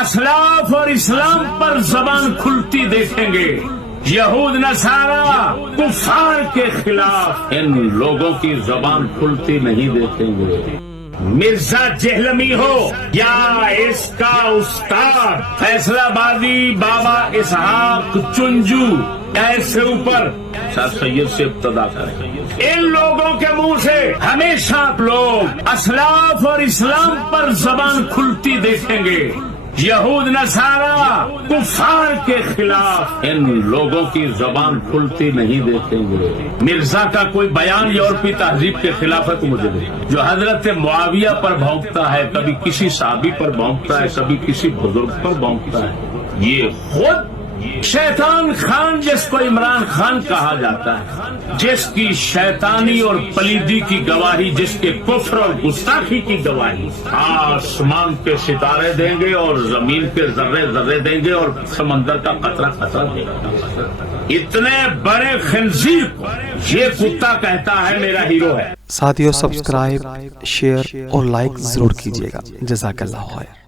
اسلاف اور اسلام پر زبان کھلتی دیکھیں گے، یہود نصارا کفار کے خلاف ان لوگوں کی زبان کھلتی نہیں دیکھیں گے۔ مرزا جہلمی ہو یا اس کا استاد فیصلہ بادی بابا اسحاق چنجو، ایسے اوپر شاہ سید سے ابتدا کریں۔ ان لوگوں کے منہ سے ہمیشہ لوگ اسلاف اور اسلام پر زبان کھلتی دیکھیں گے، یہود نصارا کفار کے خلاف ان لوگوں کی زبان کھلتی نہیں دیکھیں گے۔ مرزا کا کوئی بیان یورپی تہذیب کے خلاف ہے تو مجھے نہیں، جو حضرت معاویہ پر بھونکتا ہے، کبھی کسی صحابی پر بھونکتا ہے، کبھی کسی بزرگ پر بھونکتا ہے، یہ خود شیطان خان جس کو عمران خان کہا جاتا ہے، جس کی شیطانی اور پلیدی کی گواہی، جس کے کفر اور گستاخی کی گواہی آسمان کے ستارے دیں گے اور زمین کے ذرے ذرے دیں گے اور سمندر کا قطرہ قطرہ دے گا۔ اتنے بڑے خنزیر کو یہ کتا کہتا ہے میرا ہیرو ہے۔ ساتھیو سبسکرائب، شیئر اور لائک ضرور کیجیے گا۔ جزاک اللہ خیر۔